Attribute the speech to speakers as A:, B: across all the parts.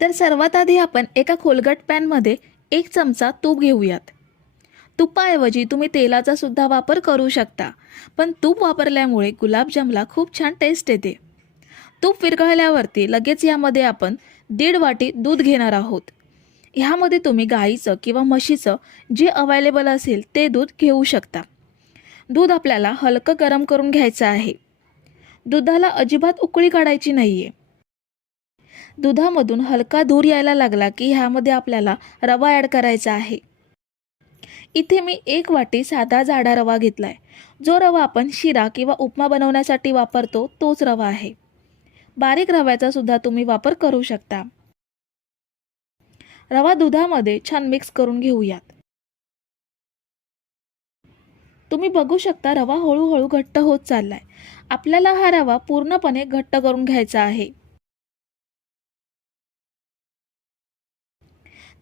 A: तर सर्वात आधी आपण एका खोलगट पॅनमध्ये एक चमचा तूप घेऊयात. तुपाऐवजी तुम्ही तेलाचा सुद्धा वापर करू शकता पण तूप वापरल्यामुळे गुलाबजामला खूप छान टेस्ट येते. तूप विरघळल्यावरती लगेच यामध्ये आपण दीड वाटी दूध घेणार आहोत. ह्यामध्ये तुम्ही गाईचं किंवा म्हशीचं जे अवेलेबल असेल ते दूध घेऊ शकता. दूध आपल्याला हलकं गरम करून घ्यायचं आहे. दुधाला अजिबात उकळी काढायची नाही आहे दुधामधून हलका धूर यायला लागला की ह्यामध्ये आपल्याला रवा ॲड करायचा आहे. इथे मी एक वाटी साधा जाडा रवा घेतला आहे जो रवा आपण शिरा किंवा उपमा बनवण्यासाठी वापरतो तोच रवा आहे. बारीक रव्याचा सुद्धा तुम्ही वापर करू शकता. रवा दुधामध्ये छान मिक्स करून घेऊयात. तुम्ही बघू शकता रवा हळूहळू घट्ट होत चाललाय. आपल्याला हा रवा पूर्णपणे घट्ट करून घ्यायचा आहे.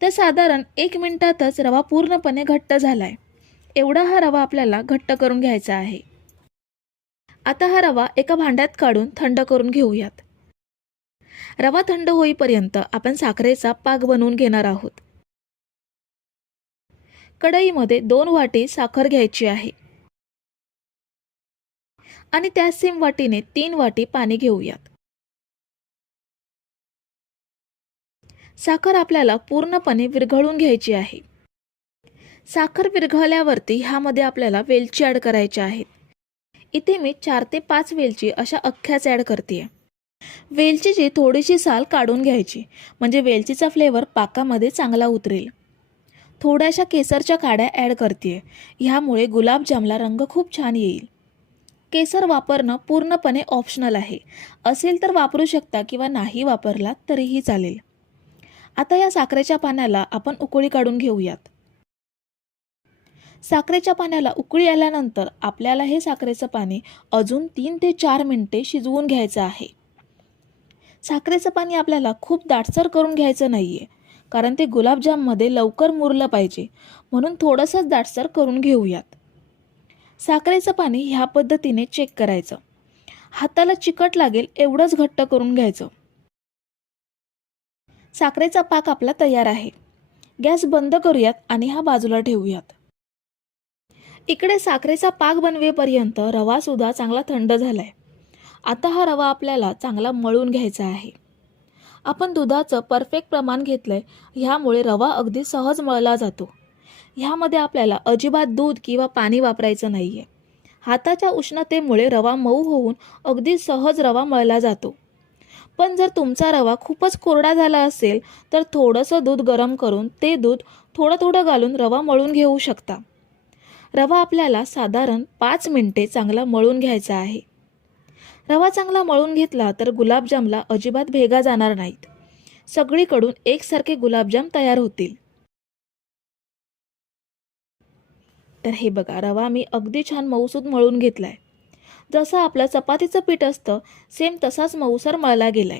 A: तर साधारण एक मिनटातच रवा पूर्णपणे घट्ट झाला आहे एवढा हा रवा आपल्याला घट्ट करून घ्यायचा आहे. आता हा रवा एका भांड्यात काढून थंड करून घेऊयात. रवा थंड होईपर्यंत आपण साखरेचा पाक बनवून घेणार आहोत. कढईमध्ये दोन वाटी साखर घ्यायची आहे. आणि त्या सेम वाटीने तीन वाटी पाणी घेऊयात. साखर आपल्याला पूर्णपणे विरघळून घ्यायची आहे. साखर विरघळल्यावरती ह्यामध्ये आपल्याला वेलची ॲड करायची आहेत इथे मी चार ते पाच वेलची अशा अख्ख्याच ॲड करते वेलचीची थोडीशी साल काढून घ्यायची म्हणजे वेलचीचा फ्लेवर पाकामध्ये चांगला उतरेल. थोड्याशा केसरच्या काड्या ॲड करते ह्यामुळे गुलाबजामला रंग खूप छान येईल. केसर वापरणं पूर्णपणे ऑप्शनल आहे. असेल तर वापरू शकता किंवा नाही वापरला तरीही चालेल. आता या साखरेच्या पाण्याला आपण उकळी काढून घेऊयात. साखरेच्या पाण्याला उकळी आल्यानंतर आपल्याला हे साखरेचं पाणी अजून तीन ते चार मिनिटे शिजवून घ्यायचं आहे. साखरेचं पाणी आपल्याला खूप दाटसर करून घ्यायचं नाही आहे कारण ते गुलाबजाममध्ये लवकर मुरलं पाहिजे म्हणून थोडंसंच दाटसर करून घेऊयात. साखरेचं पाणी ह्या पद्धतीने चेक करायचं. हाताला चिकट लागेल एवढंच घट्ट करून घ्यायचं. साखरेचा पाक आपला तयार आहे. गॅस बंद करूयात आणि हा बाजूला ठेवूयात. इकडे साखरेचा पाक बनवेपर्यंत रवा सुद्धा चांगला थंड झालाय. आता हा रवा आपल्याला चांगला मळून घ्यायचा आहे. आपण दुधाचं परफेक्ट प्रमाण घेतलंय ह्यामुळे रवा अगदी सहज मळला जातो. ह्यामध्ये आपल्याला अजिबात दूध किंवा पाणी वापरायचं नाही आहे हाताच्या उष्णतेमुळे रवा मऊ होऊन अगदी सहज रवा मळला जातो. पण जर तुमचा रवा खूपच कोरडा झाला असेल तर थोडंसं दूध गरम करून ते दूध थोडं थोडं घालून रवा मळून घेऊ शकता. रवा आपल्याला साधारण पाच मिनटे चांगला मळून घ्यायचा आहे. रवा चांगला मळून घेतला तर गुलाबजामला अजिबात भेगा जाणार नाहीत. सगळीकडून एकसारखे गुलाबजाम तयार होतील. तर हे बघा रवा मी अगदी छान मऊसूद मळून घेतला आहे जसं आपलं चपातीचं पीठ असतं सेम तसाच मऊसर मळला गेलाय.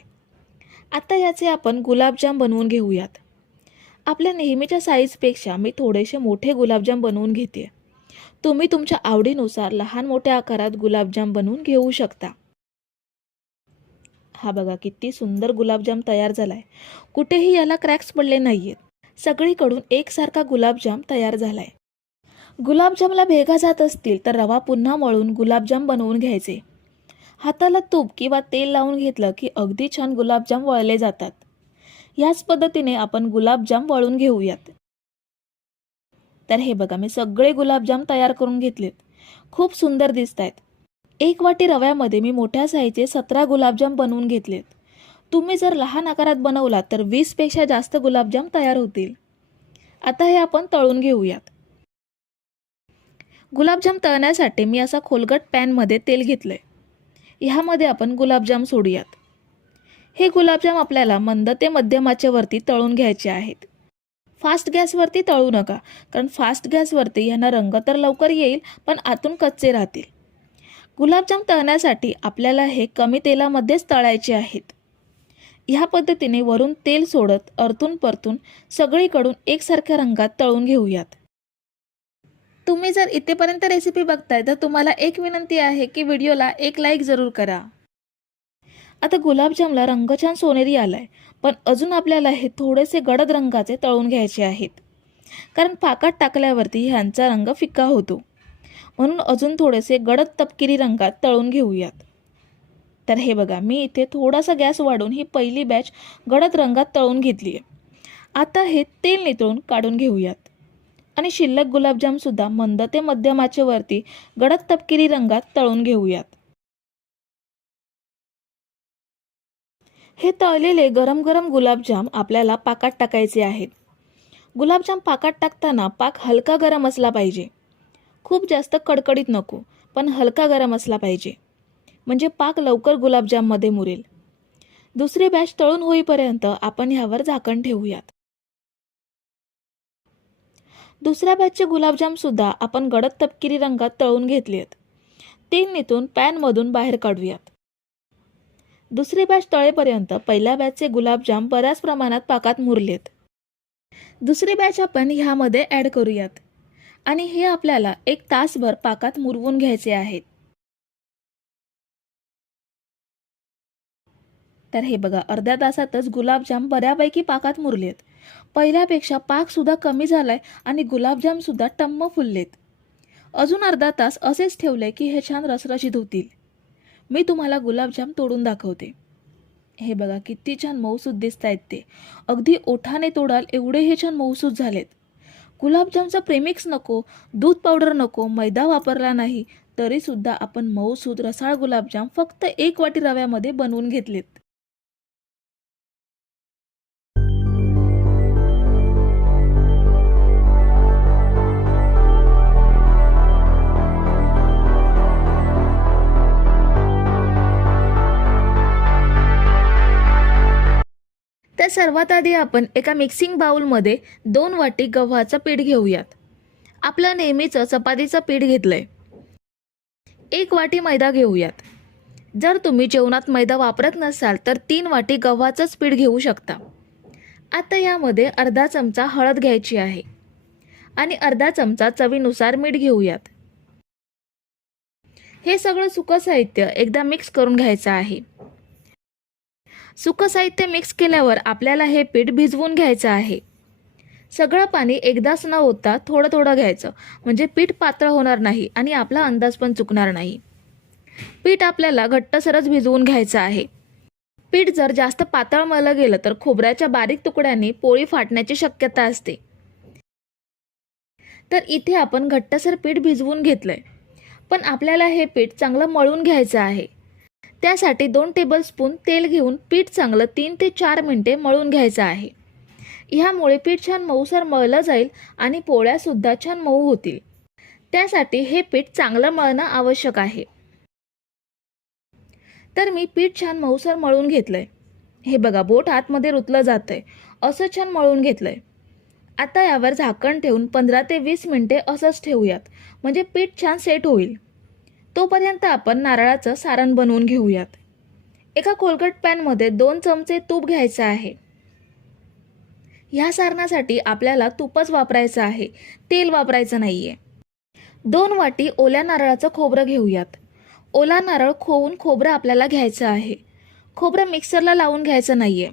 A: आता याचे आपण गुलाबजाम बनवून घेऊयात. आपल्या नेहमीच्या साईजपेक्षा मी थोडेसे मोठे गुलाबजाम बनवून घेते. तुम्ही तुमच्या आवडीनुसार लहान मोठ्या आकारात गुलाबजाम बनवून घेऊ शकता. हा बघा किती सुंदर गुलाबजाम तयार झालाय. कुठेही याला क्रॅक्स पडले नाहीयेत. सगळीकडून एकसारखा गुलाबजाम तयार झालाय. गुलाबजामला भेगा जात असतील तर रवा पुन्हा मळून गुलाबजाम बनवून घ्यायचे. हाताला तूप किंवा तेल लावून घेतलं की अगदी छान गुलाबजाम वळले जातात. याच पद्धतीने आपण गुलाबजाम वळून घेऊयात. तर हे बघा मी सगळे गुलाबजाम तयार करून घेतलेत. खूप सुंदर दिसत आहेत एक वाटी रव्यामध्ये मी मोठ्या साईजचे सतरा गुलाबजाम बनवून घेतलेत. तुम्ही जर लहान आकारात बनवलात तर वीसपेक्षा जास्त गुलाबजाम तयार होतील. आता हे आपण तळून घेऊयात. गुलाबजाम तळण्यासाठी मी असा खोलगट पॅनमध्ये तेल घेतलं आहे ह्यामध्ये आपण गुलाबजाम सोडूयात. हे गुलाबजाम आपल्याला मंद ते मध्यमाच्या वरती तळून घ्यायचे आहेत. फास्ट गॅसवरती तळू नका कारण फास्ट गॅसवरती यांना रंग तर लवकर येईल पण आतून कच्चे राहतील. गुलाबजाम तळण्यासाठी आपल्याला हे कमी तेलामध्येच तळायचे आहेत. ह्या पद्धतीने वरून तेल सोडत अर्तून परतून सगळीकडून एकसारख्या रंगात तळून घेऊयात. तुम्ही जर इथेपर्यंत रेसिपी बघताय तर तुम्हाला एक विनंती आहे की व्हिडिओला एक लाईक जरूर करा. आता गुलाबजामला रंग छान सोनेरी आलाय पण अजून आपल्याला हे थोडेसे गडद रंगाचे तळून घ्यायचे आहेत. कारण पाकात टाकल्यावरती ह्यांचा रंग फिक्का होतो. म्हणून अजून थोडेसे गडद तपकिरी रंगात तळून घेऊयात. तर हे बघा मी इथे थोडासा गॅस वाढून ही पहिली बॅच गडद रंगात तळून घेतली आहे आता हे तेल नितळून काढून घेऊयात. आणि शिल्लक गुलाबजामसुद्धा मंद ते मध्यम आचेवरती गडद तपकिरी रंगात तळून घेऊयात. हे तळलेले गरम गरम गुलाबजाम आपल्याला पाकात टाकायचे आहेत. गुलाबजाम पाकात टाकताना पाक हलका गरम असला पाहिजे. खूप जास्त कडकडीत नको पण हलका गरम असला पाहिजे. म्हणजे पाक लवकर गुलाबजाममध्ये मुरेल. दुसरी बॅच तळून होईपर्यंत आपण ह्यावर झाकण ठेवूयात. दुसऱ्या बॅचचे गुलाबजामसुद्धा आपण गडद तपकिरी रंगात तळून घेतले आहेत ते नितून पॅनमधून बाहेर काढूयात. दुसरी बॅच तळेपर्यंत पहिल्या बॅचचे गुलाबजाम बऱ्याच प्रमाणात पाकात मुरलेत. दुसरी बॅच आपण ह्यामध्ये ॲड करूयात. आणि हे आपल्याला एक तासभर पाकात मुरवून घ्यायचे आहेत. तर हे बघा अर्ध्या तासातच गुलाबजाम बऱ्यापैकी पाकात मुरलेत. पहिल्यापेक्षा पाकसुद्धा कमी झालाय आणि गुलाबजामसुद्धा टम्म फुललेत. अजून अर्धा तास असेच ठेवले की हे छान रसरशीत होतील. मी तुम्हाला गुलाबजाम तोडून दाखवते. हे बघा किती छान मऊसूद दिसत आहेत ते. अगदी ओठाने तोडाल एवढे हे छान मऊसूद झालेत. गुलाबजामचा प्रेमिक्स नको दूध पावडर नको मैदा वापरला नाही तरीसुद्धा आपण मऊसूद रसाळ गुलाबजाम फक्त एक वाटी रव्यामध्ये बनवून घेतलेत. सर्वात आधी आपण एका मिक्सिंग बाउलमध्ये दोन वाटी गव्हाचं पीठ घेऊयात. आपलं नेहमीचं चपातीचं पीठ घेतलंय. एक वाटी मैदा घेऊयात. जर तुम्ही जेवणात मैदा वापरत नसाल तर तीन वाटी गव्हाचंच पीठ घेऊ शकता. आता यामध्ये अर्धा चमचा हळद घ्यायची आहे. आणि अर्धा चमचा चवीनुसार मीठ घेऊयात. हे सगळं सुकं साहित्य एकदा मिक्स करून घ्यायचं आहे. सुकं साहित्य मिक्स केल्यावर आपल्याला हे पीठ भिजवून घ्यायचं आहे. सगळं पाणी एकदाच न होता थोडं थोडं घ्यायचं. म्हणजे पीठ पातळ होणार नाही आणि आपला अंदाज पण चुकणार नाही. पीठ आपल्याला घट्टसरच भिजवून घ्यायचं आहे. पीठ जर जास्त पातळ मळलं गेलं तर खोबऱ्याच्या बारीक तुकड्यांनी पोळी फाटण्याची शक्यता असते. तर इथे आपण घट्टसर पीठ भिजवून घेतलंय. पण आपल्याला हे पीठ चांगलं मळून घ्यायचं आहे. त्यासाठी दोन टेबलस्पून तेल घेऊन पीठ चांगलं तीन ते चार मिनटे मळून घ्यायचं आहे. ह्यामुळे पीठ छान मऊसर मळलं जाईल आणि पोळ्यासुद्धा छान मऊ होतील. त्यासाठी हे पीठ चांगलं मळणं आवश्यक आहे. तर मी पीठ छान मऊसर मळून घेतलंय. हे बघा बोट आतमध्ये रुतलं जातंय. असं छान मळून घेतलंय. आता यावर झाकण ठेवून पंधरा ते वीस मिनटे असंच ठेवूयात. म्हणजे पीठ छान सेट होईल. तोपर्यंत आपण नारळाचं सारण बनवून घेऊयात. एका खोलगट पॅनमध्ये दोन चमचे तूप घ्यायचं आहे. ह्या सारणासाठी आपल्याला तूपच वापरायचं आहे. तेल वापरायचं नाही आहे दोन वाटी ओल्या नारळाचं खोबरं घेऊयात. ओला नारळ खोवून खोबरं आपल्याला घ्यायचं आहे. खोबरं मिक्सरला लावून घ्यायचं नाही आहे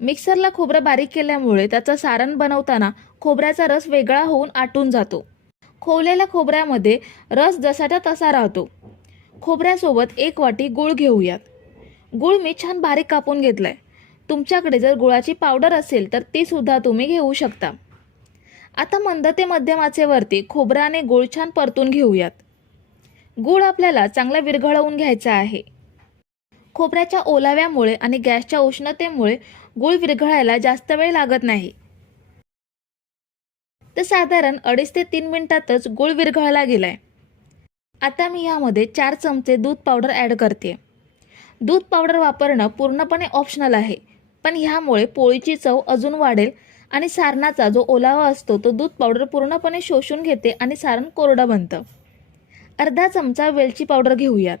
A: मिक्सरला खोबरं बारीक केल्यामुळे त्याचं सारण बनवताना खोबऱ्याचा रस वेगळा होऊन आटून जातो. खोवलेल्या खोबऱ्यामध्ये रस जसाचा तसा राहतो. खोबऱ्यासोबत एक वाटी गूळ घेऊयात. गूळ मी छान बारीक कापून घेतलाय. तुमच्याकडे जर गुळाची पावडर असेल तर ती सुद्धा तुम्ही घेऊ शकता. आता मंद ते मध्यमाचेवरती खोबऱ्याने गूळ छान परतून घेऊयात. गूळ आपल्याला चांगला विरघळवून घ्यायचा आहे. खोबऱ्याच्या ओलाव्यामुळे आणि गॅसच्या उष्णतेमुळे गूळ विरघळायला जास्त वेळ लागत नाही. तर साधारण अडीच ते तीन मिनिटातच गूळ विरघळला गेलाय. आता मी यामध्ये चार चमचे दूध पावडर ॲड करते. दूध पावडर वापरणं पूर्णपणे ऑप्शनल आहे पण ह्यामुळे पोळीची चव अजून वाढेल आणि सारणाचा जो ओलावा असतो तो दूध पावडर पूर्णपणे शोषून घेते आणि सारण कोरडं बनतं. अर्धा चमचा वेलची पावडर घेऊयात.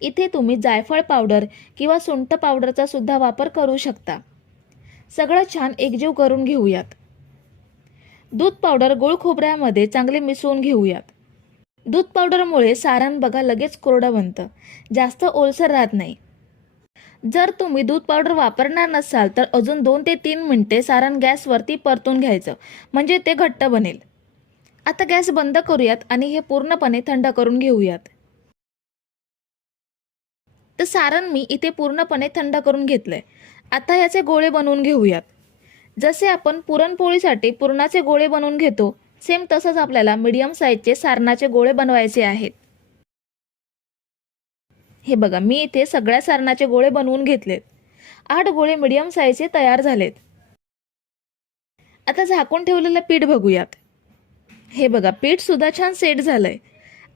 A: इथे तुम्ही जायफळ पावडर किंवा सुंठ पावडरचा सुद्धा वापर करू शकता. सगळं छान एकजीव करून घेऊयात. दूध पावडर गोळ खोबऱ्यामध्ये चांगले मिसळून घेऊयात. दूध पावडरमुळे सारण बघा लगेच कोरडं बनतं. जास्त ओलसर राहत नाही. जर तुम्ही दूध पावडर वापरणार नसाल तर अजून दोन ते तीन मिनटे सारण गॅसवरती परतून घ्यायचं. म्हणजे ते घट्ट बनेल. आता गॅस बंद करूयात आणि हे पूर्णपणे थंड करून घेऊयात. तर सारण मी इथे पूर्णपणे थंड करून घेतलंय. आता याचे गोळे बनवून घेऊयात. जसे आपण पुरणपोळीसाठी पुरणाचे गोळे बनवून घेतो सेम तसंच आपल्याला मीडियम साईजचे सारणाचे गोळे बनवायचे आहेत. हे बघा मी इथे सगळ्या सारणाचे गोळे बनवून घेतलेत. आठ गोळे मीडियम साईजचे तयार झालेत. आता झाकून ठेवलेलं पीठ बघूयात. हे बघा पीठ सुद्धा छान सेट झालंय.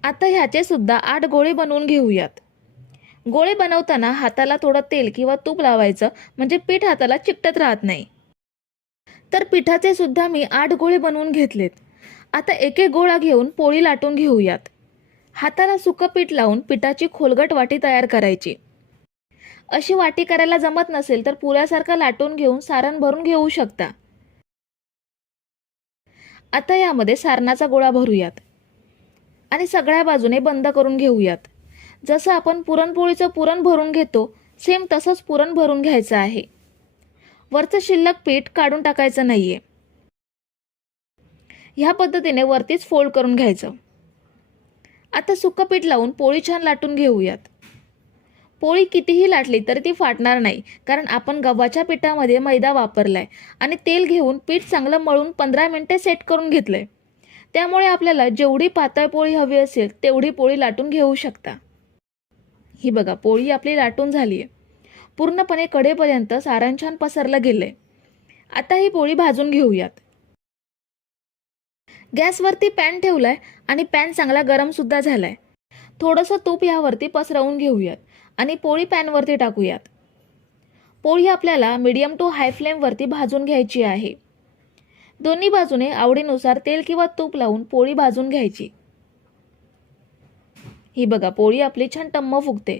A: आता ह्याचे सुद्धा आठ गोळे बनवून घेऊयात. गोळे बनवताना हाताला थोडं तेल किंवा तूप लावायचं म्हणजे पीठ हाताला चिकटत राहत नाही. तर पिठाचे सुद्धा मी आठ गोळे बनवून घेतलेत. आता एक एक गोळा घेऊन पोळी लाटून घेऊयात. हाताला सुकं पीठ लावून पिठाची खोलगट वाटी तयार करायची. अशी वाटी करायला जमत नसेल तर पुऱ्यासारखं लाटून घेऊन सारण भरून घेऊ शकता. आता यामध्ये सारणाचा गोळा भरूयात. आणि सगळ्या बाजूने बंद करून घेऊयात. जसं आपण पुरणपोळीचं पुरण भरून घेतो सेम तसंच पुरण भरून घ्यायचं आहे. वरचं शिल्लक पीठ काढून टाकायचं नाही आहे ह्या पद्धतीने वरतीच फोल्ड करून घ्यायचं. आता सुकं पीठ लावून पोळी छान लाटून घेऊयात. पोळी कितीही लाटली तरी ती फाटणार नाही कारण आपण गव्हाच्या पिठामध्ये मैदा वापरला आहे आणि तेल घेऊन पीठ चांगलं मळून पंधरा मिनटे सेट करून घेतलं आहे त्यामुळे आपल्याला जेवढी पातळ पोळी हवी असेल तेवढी पोळी लाटून घेऊ शकता. ही बघा पोळी आपली लाटून झाली आहे पूर्णपणे कडेपर्यंत सारण छान पसरलं गेलंय. आता ही पोळी भाजून घेऊयात. गॅसवरती पॅन ठेवलाय आणि पॅन चांगला गरम सुद्धा झालाय. थोडंसं तूप यावरती पसरवून घेऊयात आणि पोळी पॅनवरती टाकूयात. पोळी आपल्याला मीडियम टू हाय फ्लेमवरती भाजून घ्यायची आहे. दोन्ही बाजूने आवडीनुसार तेल किंवा तूप लावून पोळी भाजून घ्यायची. ही बघा पोळी आपली छान टम्म फुगते.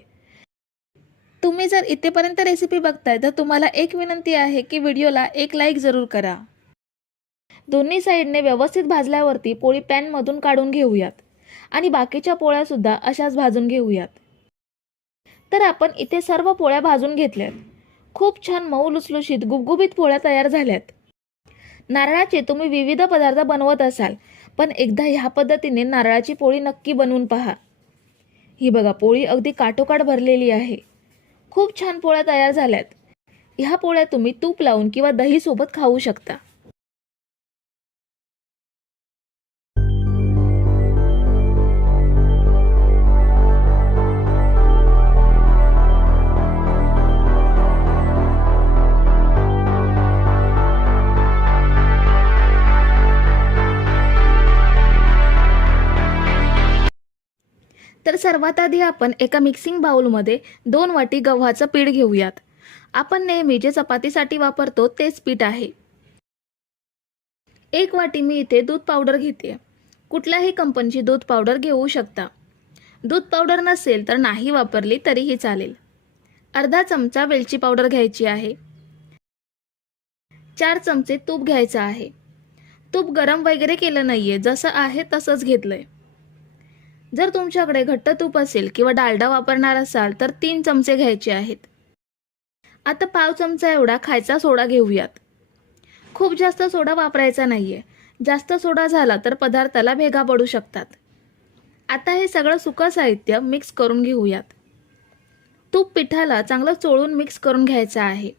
A: तुम्ही जर इथेपर्यंत रेसिपी बघताय तर तुम्हाला एक विनंती आहे की व्हिडिओला एक लाईक जरूर करा. दोन्ही साईडने व्यवस्थित भाजल्यावरती पोळी पॅनमधून काढून घेऊयात. आणि बाकीच्या पोळ्यासुद्धा अशाच भाजून घेऊयात. तर आपण इथे सर्व पोळ्या भाजून घेतल्यात. खूप छान मऊ लुसलुशीत गुबगुबीत पोळ्या तयार झाल्यात. नारळाचे तुम्ही विविध पदार्थ बनवत असाल पण एकदा ह्या पद्धतीने नारळाची पोळी नक्की बनवून पहा. ही बघा पोळी अगदी काठोकाठ भरलेली आहे. खूप छान पोळ्या तयार झाल्यात. ह्या पोळ्या तुम्ही तूप लावून किंवा दही सोबत खाऊ शकता. तर सर्वात आधी आपण एका मिक्सिंग बाउलमध्ये दोन वाटी गव्हाचं पीठ घेऊयात. आपण नेहमी जे चपातीसाठी वापरतो तेच पीठ आहे. एक वाटी मी इथे दूध पावडर घेते. कुठल्याही कंपनीची दूध पावडर घेऊ शकता. दूध पावडर नसेल तर नाही वापरली तरीही चालेल. अर्धा चमचा वेलची पावडर घ्यायची आहे. चार चमचे तूप घ्यायचं आहे. तूप गरम वगैरे केलं नाही आहे जसं आहे तसंच घेतलं आहे जर तुमच्याकडे घट्ट तूप असेल किंवा डालडा वापरणार असाल तर तीन चमचे घ्यायचे आहेत. आता पाव चमचा एवढा खायचा सोडा घेऊयात. खूप जास्त सोडा वापरायचा नाही आहे जास्त सोडा झाला तर पदार्थाला भेगा पडू शकतात. आता हे सगळं सुकं साहित्य मिक्स करून घेऊयात. तूप पिठाला चांगलं चोळून मिक्स करून घ्यायचं आहे.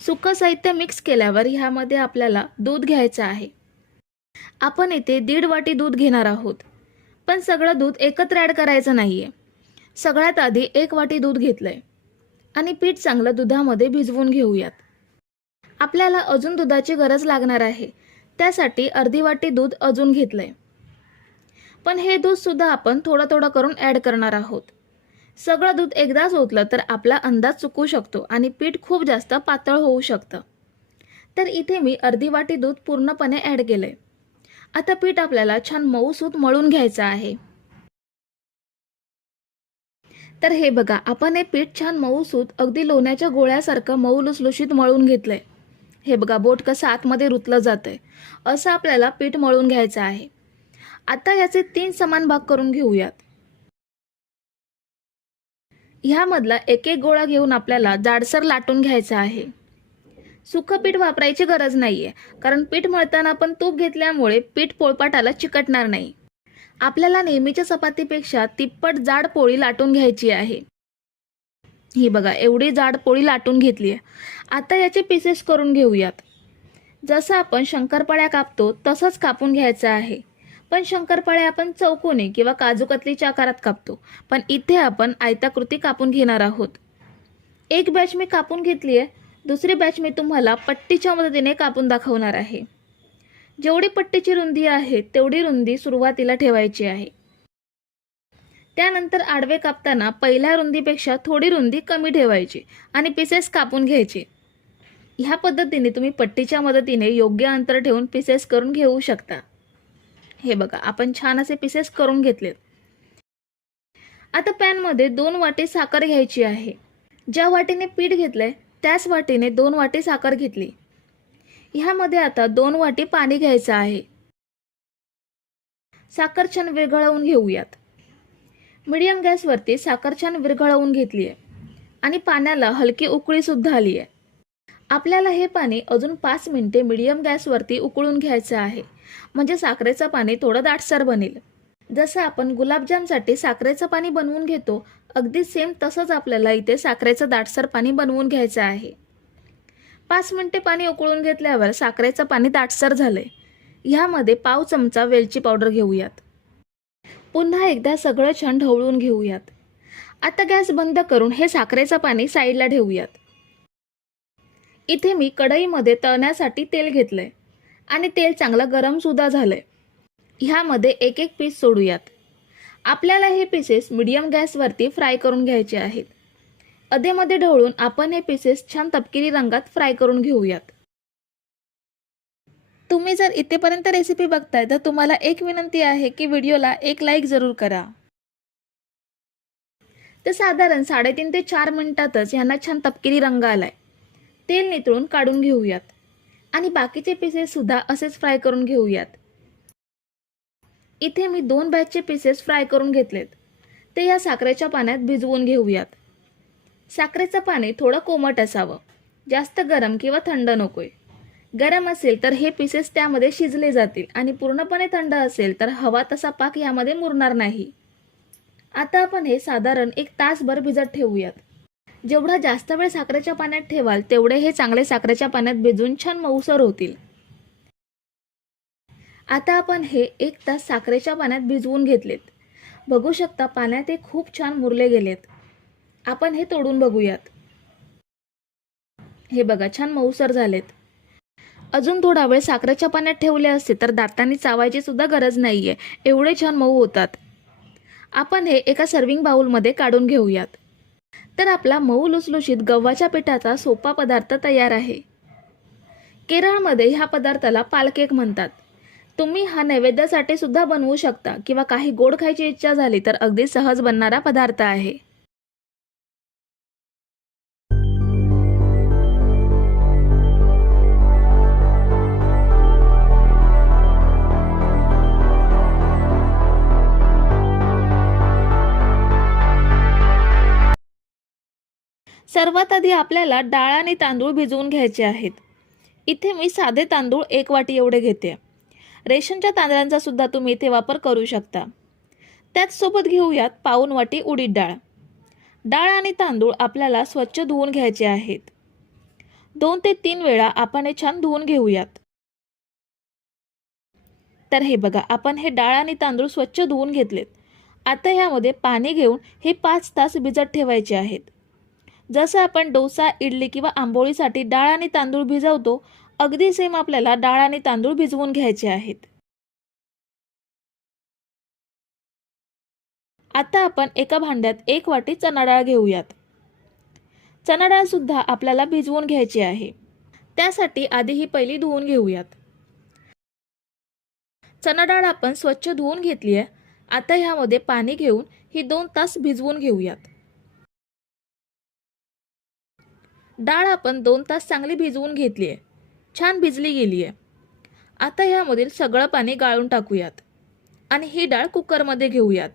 A: सुकं साहित्य मिक्स केल्यावर ह्यामध्ये आपल्याला दूध घ्यायचं आहे. आपण इथे दीड वाटी दूध घेणार आहोत. पण सगळं दूध एकत्र ॲड करायचं नाहीये. सगळ्यात आधी एक वाटी दूध घेतलंय. आणि पीठ चांगलं दुधामध्ये भिजवून घेऊयात. आपल्याला अजून दुधाची गरज लागणार आहे. त्यासाठी अर्धी वाटी दूध अजून घेतलंय. पण हे दूध सुद्धा आपण थोडं थोडं करून ॲड करणार आहोत. सगळं दूध एकदाच ओतलं तर आपला अंदाज चुकू शकतो आणि पीठ खूप जास्त पातळ होऊ शकतं. तर इथे मी अर्धी वाटी दूध पूर्णपणे ॲड केलंय. आता पीठ आपल्याला छान मऊसूत मळून घ्यायचं आहे. तर हे बघा आपण हे पीठ छान मऊसूत अगदी लोण्याच्या गोळ्यासारखं मऊ लुसलुशीत मळून घेतलंय. हे बघा बोट कसं आतमध्ये रुतलं जातंय. असं आपल्याला पीठ मळून घ्यायचं आहे. आता याचे तीन समान भाग करून घेऊयात. ह्यामधला एक एक गोळा घेऊन आपल्याला जाडसर लाटून घ्यायचा आहे. सुकं पीठ वापरायची गरज नाहीये. कारण पीठ मळताना आपण तूप घेतल्यामुळे पीठ पोळपाटाला चिकटणार नाही. आपल्याला नेहमीच्या चपातीपेक्षा तिप्पट जाड पोळी लाटून घ्यायची आहे. ही बघा एवढी जाड पोळी लाटून घेतली आहे आता याचे पीसेस करून घेऊयात. जसं आपण शंकरपाळ्या कापतो तसंच कापून घ्यायचं आहे. पण शंकरपाळ्या आपण चौकोनी किंवा काजूकतलीच्या आकारात कापतो. पण इथे आपण आयताकृती कापून घेणार आहोत. एक बॅच मी कापून घेतली आहे दुसरी बॅच मी तुम्हाला पट्टीच्या मदतीने कापून दाखवणार आहे. जेवढी पट्टीची रुंदी आहे तेवढी रुंदी सुरुवातीला ठेवायची आहे. त्यानंतर आडवे कापताना पहिल्या रुंदीपेक्षा थोडी रुंदी कमी ठेवायची आणि पीसेस कापून घ्यायचे. ह्या पद्धतीने तुम्ही पट्टीच्या मदतीने योग्य अंतर ठेवून पीसेस करून घेऊ शकता. हे बघा आपण छान असे पीसेस करून घेतलेत. आता पॅनमध्ये दोन वाटी साखर घ्यायची आहे. ज्या वाटीने पीठ घेतलंय त्याच वाटीने दोन वाटी साखर घेतली. ह्यामध्ये आता दोन वाटी पाणी घ्यायचं आहे. साखर छान विरघळवून घेऊयात. मीडियम गॅसवरती साखर छान विरघळवून घेतली आहे. आणि पाण्याला हलकी उकळीसुद्धा आली आहे. आपल्याला हे पाणी अजून पाच मिनिटे मीडियम गॅसवरती उकळून घ्यायचं आहे. म्हणजे साखरेचं पाणी थोडं दाटसर बनेल. जसं आपण गुलाबजामसाठी साखरेचं पाणी बनवून घेतो अगदी सेम तसंच आपल्याला इथे साखरेचं दाटसर पाणी बनवून घ्यायचं आहे. पाच मिनिटे पाणी उकळून घेतल्यावर साखरेचं पाणी दाटसर झालंय. ह्यामध्ये पाव चमचा वेलची पावडर घेऊयात. पुन्हा एकदा सगळं छान ढवळून घेऊयात. आता गॅस बंद करून हे साखरेचं पाणी साईडला ठेवूयात. इथे मी कढईमध्ये तळण्यासाठी तेल घेतलंय. आणि तेल चांगलं गरम सुद्धा झालंय. ह्यामध्ये एक एक पीस सोडूयात. आपल्याला हे पीसेस मिडियम गॅसवरती फ्राय करून घ्यायचे आहेत. अधेमध्ये ढवळून आपण हे पीसेस छान तपकिरी रंगात फ्राय करून घेऊयात. तुम्ही जर इथेपर्यंत रेसिपी बघताय तर तुम्हाला एक विनंती आहे की व्हिडिओला एक लाईक जरूर करा. तर साधारण साडेतीन ते चार मिनिटातच ह्यांना छान तपकिरी रंग आलाय. तेल नितळून काढून घेऊयात. आणि बाकीचे पीसेस सुद्धा असेच फ्राय करून घेऊयात. इथे मी दोन बॅचचे पीसेस फ्राय करून घेतलेत. ते या साखरेच्या पाण्यात भिजवून घेऊयात. साखरेचं पाणी थोडं कोमट असावं. जास्त गरम किंवा थंड नकोय. गरम असेल तर हे पीसेस त्यामध्ये शिजले जातील आणि पूर्णपणे थंड असेल तर हवा तसा पाक यामध्ये मुरणार नाही. आता आपण हे साधारण एक तासभर भिजत ठेवूयात. जेवढा जास्त वेळ साखरेच्या पाण्यात ठेवाल तेवढे हे चांगले साखरेच्या पाण्यात भिजून छान मऊसर होतील. आता आपण हे एक तास साखरेच्या पाण्यात भिजवून घेतलेत. बघू शकता पाण्यात हे खूप छान मुरले गेलेत. आपण हे तोडून बघूयात. हे बघा छान मऊसर झालेत. अजून थोडा वेळ साखरेच्या पाण्यात ठेवले असते तर दातांनी चावायची सुद्धा गरज आहे एवढे छान मऊ होतात. आपण हे एका सर्विंग बाउलमध्ये काढून घेऊयात. तर आपला मऊ लुसलुशीत गव्हाच्या पिठाचा सोपा पदार्थ तयार आहे. केरळमध्ये ह्या पदार्थाला पालकेक म्हणतात. तुम्ही हा नैवेद्यासाठी सुद्धा बनवू शकता किंवा काही गोड खायची इच्छा झाली तर अगदी सहज बनणारा पदार्थ आहे. सर्वात आधी आपल्याला डाळ आणि तांदूळ भिजवून घ्यायचे आहेत. इथे मी साधे तांदूळ एक वाटी एवढे घेते. रेशनच्या तांदळांचा सुद्धा तुम्ही इथे वापर करू शकता. त्याचसोबत घेऊयात पाऊन वाटी उडीद डाळ. डाळ आणि तांदूळ आपल्याला स्वच्छ धुवून घ्यायचे आहेत. दोन ते तीन वेळा आपण हे छान धुवून घेऊयात. तर हे बघा आपण हे डाळ आणि तांदूळ स्वच्छ धुवून घेतलेत. आता ह्यामध्ये पाणी घेऊन हे पाच तास भिजत ठेवायचे आहेत. जसं आपण डोसा इडली किंवा आंबोळीसाठी डाळ आणि तांदूळ भिजवतो अगदी सेम आपल्याला डाळ आणि तांदूळ भिजवून घ्यायचे आहेत. आता आपण एका भांड्यात एक वाटी चणा डाळ घेऊयात. चणा डाळ सुद्धा आपल्याला भिजवून घ्यायची आहे. त्यासाठी आधी ही पहिली धुवून घेऊयात. चणा डाळ आपण स्वच्छ धुवून घेतली आहे. आता ह्यामध्ये पाणी घेऊन ही दोन तास भिजवून घेऊयात. डाळ आपण दोन तास चांगली भिजवून घेतली आहे. छान भिजली गेली आहे आता ह्यामधील सगळं पाणी गाळून टाकूयात. आणि ही डाळ कुकरमध्ये घेऊयात.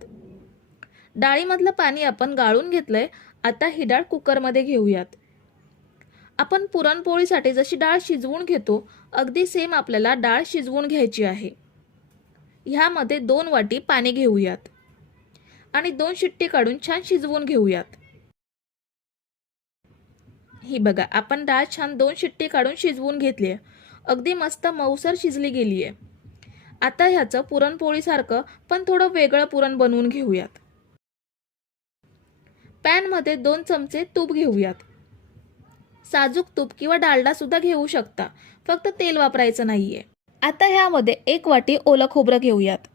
A: डाळीमधलं पाणी आपण गाळून घेतलं आहे आता ही डाळ कुकरमध्ये घेऊयात. आपण पुरणपोळीसाठी जशी डाळ शिजवून घेतो अगदी सेम आपल्याला डाळ शिजवून घ्यायची आहे. ह्यामध्ये दोन वाटी पाणी घेऊयात. आणि दोन शिट्टी काढून छान शिजवून घेऊयात. ही बघा आपण डाळ छान दोन शिट्टी काढून शिजवून घेतली आहे. अगदी मस्त मऊसर शिजली गेली आहे. आता ह्याचं पुरणपोळीसारखं पण थोडं वेगळं पुरण बनवून घेऊयात. पॅनमध्ये दोन चमचे तूप घेऊयात. साजूक तूप किंवा डालडा सुद्धा घेऊ शकता फक्त तेल वापरायचं नाहीये. आता ह्यामध्ये एक वाटी ओलं खोबरं घेऊयात.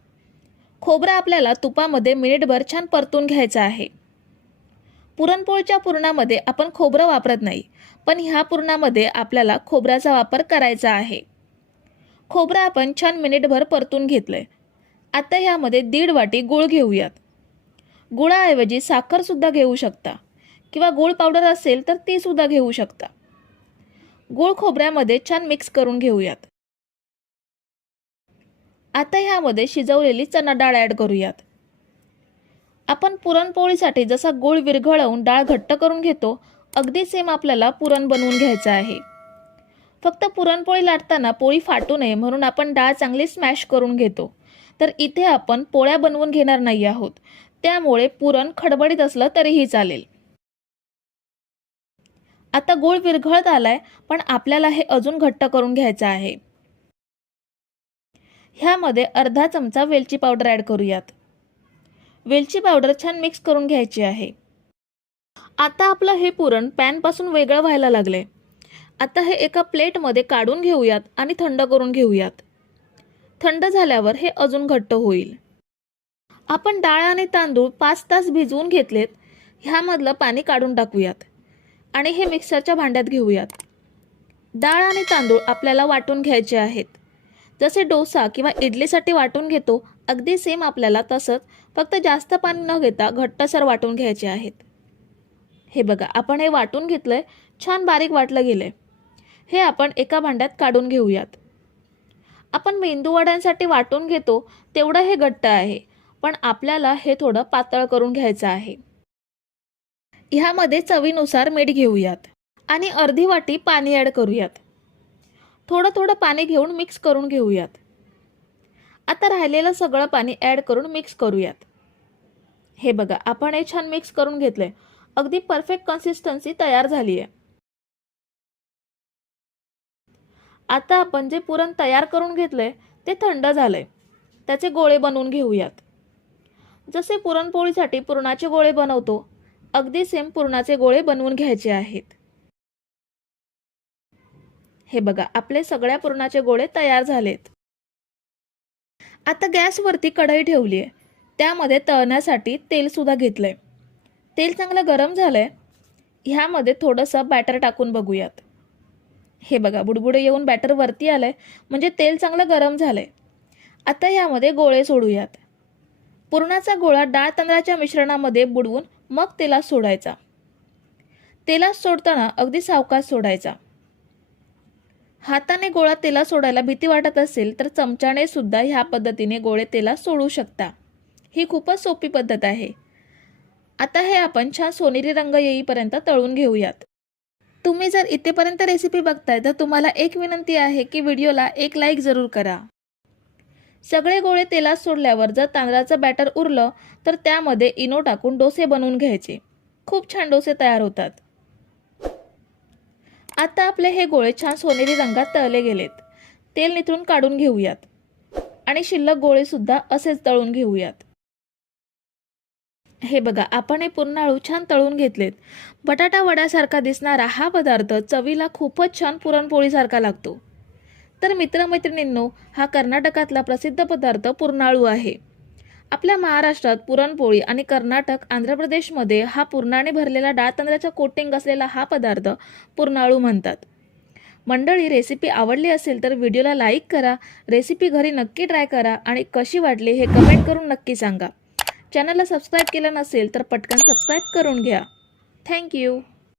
A: खोबरं आपल्याला तुपामध्ये मिनिटभर छान परतून घ्यायचं आहे. पुरणपोळीच्या पुरणामध्ये आपण खोबरं वापरत नाही पण ह्या पुरणामध्ये आपल्याला खोबऱ्याचा वापर करायचा आहे. खोबरं आपण छान मिनिटभर परतून घेतलंय. आता ह्यामध्ये दीड वाटी गूळ घेऊयात. गुळाऐवजी साखरसुद्धा घेऊ शकता किंवा गूळ पावडर असेल तर तीसुद्धा घेऊ शकता. गूळ खोबऱ्यामध्ये छान मिक्स करून घेऊयात. आता ह्यामध्ये शिजवलेली चणा डाळ ॲड करूयात. आपण पुरणपोळीसाठी जसा गूळ विरघळवून डाळ घट्ट करून घेतो अगदी सेम आपल्याला पुरण बनवून घ्यायचं आहे. फक्त पुरणपोळी लाटताना पोळी फाटू नये म्हणून आपण डाळ चांगली स्मॅश करून घेतो. तर इथे आपण पोळ्या बनवून घेणार नाही आहोत. त्यामुळे पुरण खडबडीत असलं तरीही चालेल. आता गूळ विरघळत आलाय पण आपल्याला हे अजून घट्ट करून घ्यायचं आहे. ह्यामध्ये अर्धा चमचा वेलची पावडर ॲड करूयात. वेलची पावडर छान मिक्स करून घ्यायची आहे. आता आपलं हे पुरण पॅनपासून वेगळं व्हायला लागले. आता हे एका प्लेटमध्ये काढून घेऊयात आणि थंड करून घेऊयात. थंड झाल्यावर हे अजून घट्ट होईल. आपण डाळ आणि तांदूळ पाच तास भिजवून घेतलेत. ह्यामधलं पाणी काढून टाकूयात. आणि हे मिक्सरच्या भांड्यात घेऊयात. डाळ आणि तांदूळ आपल्याला वाटून घ्यायचे आहेत. जसे डोसा किंवा इडलीसाठी वाटून घेतो अगदी सेम आपल्याला तसंच फक्त जास्त पाणी न घेता घट्टसर वाटून घ्यायचे आहेत. हे बघा आपण हे वाटून घेतलं आहे छान बारीक वाटलं गेलंय. हे आपण एका भांड्यात काढून घेऊयात. आपण मेंदूवड्यांसाठी वाटून घेतो तेवढं हे घट्ट आहे पण आपल्याला हे थोडं पातळ करून घ्यायचं आहे. ह्यामध्ये चवीनुसार मीठ घेऊयात आणि अर्धी वाटी पाणी ॲड करूयात. थोडं थोडं पाणी घेऊन मिक्स करून घेऊयात. आता राहिलेलं सगळं पाणी ॲड करून मिक्स करूयात. हे बघा आपण हे छान मिक्स करून घेतलंय. अगदी परफेक्ट कन्सिस्टन्सी तयार झाली आहे आता आपण जे पुरण तयार करून घेतलंय ते थंड झालंय. त्याचे गोळे बनवून घेऊयात. जसे पुरणपोळीसाठी पुरणाचे गोळे बनवतो अगदी सेम पुरणाचे गोळे बनवून घ्यायचे आहेत. हे बघा आपले सगळ्या पुरणाचे गोळे तयार झालेत. आता गॅसवरती कढई ठेवली आहे. त्यामध्ये तळण्यासाठी तेलसुद्धा घेतलं आहे तेल चांगलं गरम झालं आहे ह्यामध्ये थोडंसं बॅटर टाकून बघूयात. हे बघा बुडबुडे येऊन बॅटर वरती आलंय. म्हणजे तेल चांगलं गरम झालंय. आता ह्यामध्ये गोळे सोडूयात. पुरणाचा गोळा डाळ तांदळाच्या मिश्रणामध्ये बुडवून मग तेलात सोडायचा. तेलात सोडताना अगदी सावकाश सोडायचा. हाताने गोळा तेला सोडायला भीती वाटत असेल तर चमच्याने सुद्धा ह्या पद्धतीने गोळे तेला सोडू शकता. ही खूपच सोपी पद्धत आहे. आता हे आपण छान सोनेरी रंग येईपर्यंत तळून घेऊयात. तुम्ही जर इथेपर्यंत रेसिपी बघताय तर तुम्हाला एक विनंती आहे की व्हिडिओला एक लाईक जरूर करा. सगळे गोळे तेलात सोडल्यावर जर तांदळाचं बॅटर उरलं तर त्यामध्ये इनो टाकून डोसे बनवून घ्यायचे. खूप छान डोसे तयार होतात. आता आपले हे गोळे छान सोनेरी रंगात तळले गेलेत. तेल निथळून काढून घेऊयात. आणि शिल्लक गोळेसुद्धा असेच तळून घेऊयात. हे बघा आपण हे पुरणाळू छान तळून घेतलेत. बटाटा वड्यासारखा दिसणारा हा पदार्थ चवीला खूपच छान पुरणपोळीसारखा लागतो. तर मित्रमैत्रिणींनो हा कर्नाटकातला प्रसिद्ध पदार्थ पुरणाळू आहे. आपल्या महाराष्ट्रात पुरणपोळी आणि कर्नाटक आंध्र प्रदेशमध्ये हा पुरणाने भरलेला डाळ तांदळाचा कोटिंग असलेला हा पदार्थ पुरणाळू म्हणतात. मंडळी रेसिपी आवडली असेल तर व्हिडिओला लाईक करा रेसिपी घरी नक्की ट्राय करा आणि कशी वाटली हे कमेंट करून नक्की सांगा. चॅनलला सबस्क्राईब केलं नसेल तर पटकन सबस्क्राईब करून घ्या. थँक्यू